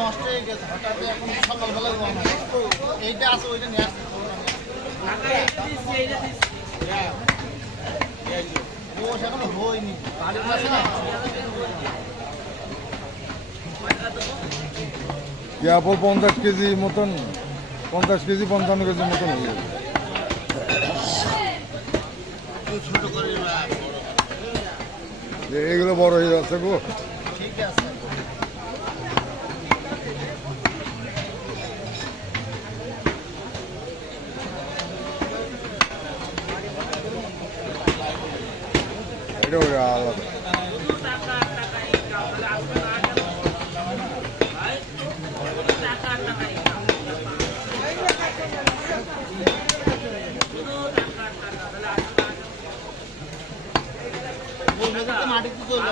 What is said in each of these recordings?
নষ্ট হয়ে গেছে হঠাৎ এখন সকালবেলা এইটা আছে ওইটা নিয়ে আসছে এখনো হয়নি বাড়ির কাছে না কেবল 50 কেজি মতন 50 কেজি 55 কেজি মতন হয়ে গেছে ছোট করে এগুলো বড় হয়ে যাচ্ছে গো ঠিক আছে এটা আলাদা মাটিতে চলে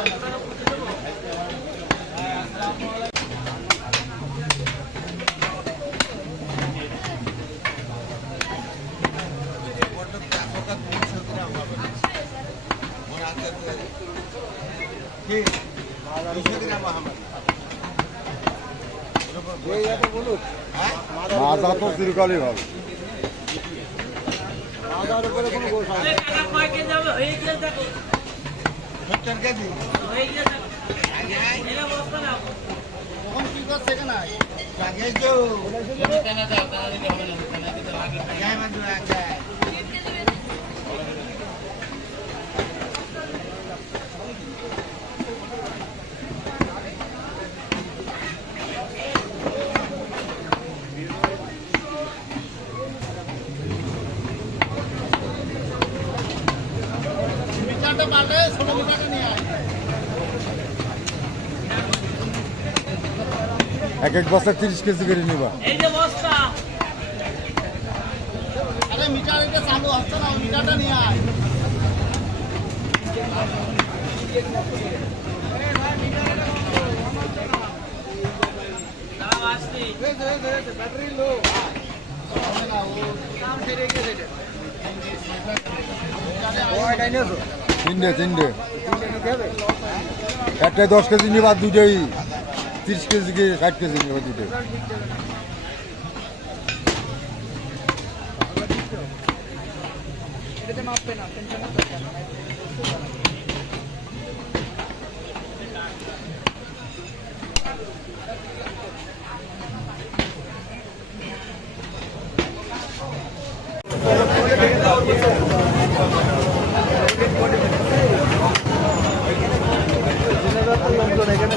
মাথা তো চিরকালই ভালো মাথার উপরে কোনো গোল তখন কি করছে এখানে মিটারটা পাল্টে ছোট মিটারটা নিয়ে আয় এক বস্তা 30 কেজি করে নিবা আরে মিটার এটা চালু হচ্ছে না মিটারটা নিয়ে আয় তিনটে একটাই 10 কেজি নিবা দুটোই 30 কেজি 60 কেজি নিবা দুটো এখানে